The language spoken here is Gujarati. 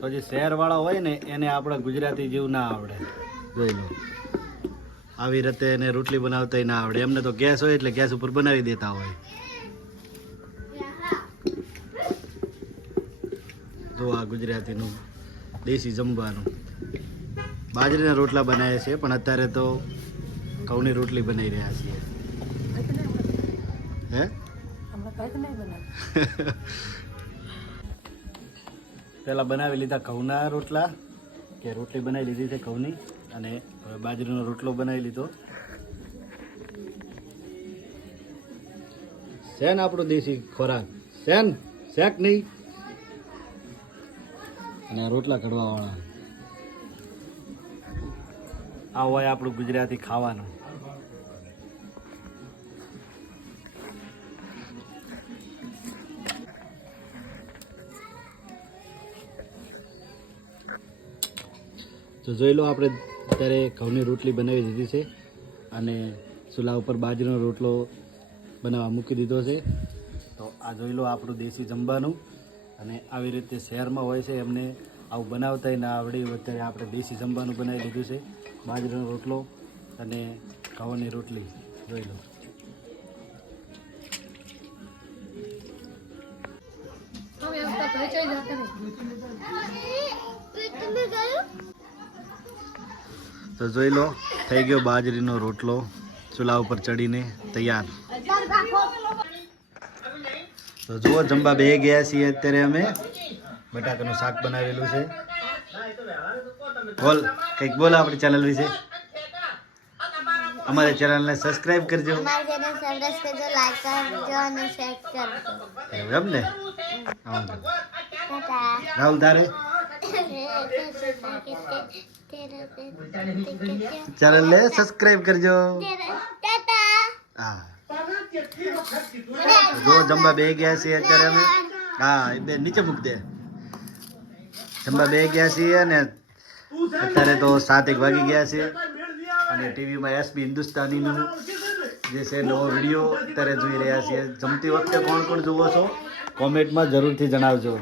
તો જે શહેરવાળા હોય ને એને આપણે ગુજરાતી જેવું ના આવડે. જોઈ લો આવી રીતે એને રોટલી બનાવતા ના આવડે. એમને તો ગેસ હોય એટલે ગેસ ઉપર બનાવી દેતા હોય. જો આ ગુજરાતીનું દેશી જમવાનું. બાજરીના રોટલા બનાવે છે પણ અત્યારે તો ઘઉંની રોટલી બનાવી રહ્યા છીએ. હે પેલા બનાવી લીધા ઘઉંના રોટલા, કે રોટલી બનાવી લીધી છે ઘઉંની, અને હવે બાજરીનો રોટલો બનાવી લીધો છે ને આપણો દેશી ખોરાક છે ને, શેક નહીં. અને રોટલા કડવા વાળા. આ હોય આપણું ગુજરાતી ખાવાનું. તો જોઈ લો આપણે અત્યારે ઘઉંની રોટલી બનાવી દીધી છે અને ચૂલા ઉપર બાજરીનો રોટલો બનાવવા મૂકી દીધો છે. તો આ જોઈ લો આપણું દેશી જમવાનું. અને આવી રીતે શહેરમાં હોય છે એમને આવું બનાવતા ના આવડે. અત્યારે આપણે દેશી જમવાનું બનાવી લીધું છે. બાજરીનો રોટલો અને ઘઉંની રોટલી જોઈ લો. તો જોઈ લો થઈ ગયો બાજરીનો રોટલો ચૂલા ઉપર ચડીને તૈયાર. તો જુઓ જમવા બે ગયા છીએ અત્યારે અમે. બટાકાનું શાક બનાવેલું છે. બોલ કંઈક બોલો આપણી ચેનલ વિશે. અમારી ચેનલને સબસ્ક્રાઇબ કરજો. એમ ને રાહુલ તારે ચેનલને સબસ્ક્રાઇબ કરજો. હા જો જમવા બે ગયા છીએ અત્યારે અમે. હા એ બે નીચે મૂક દે. જમવા બે ગયા છીએ અને અત્યારે તો 7 વાગી ગયા છે. અને ટીવીમાં એસબી હિન્દુસ્તાનીનું જે છે નવો વિડીયો અત્યારે જોઈ રહ્યા છીએ. જમતી વખતે કોણ કોણ જુઓ છો કોમેન્ટમાં જરૂરથી જણાવજો.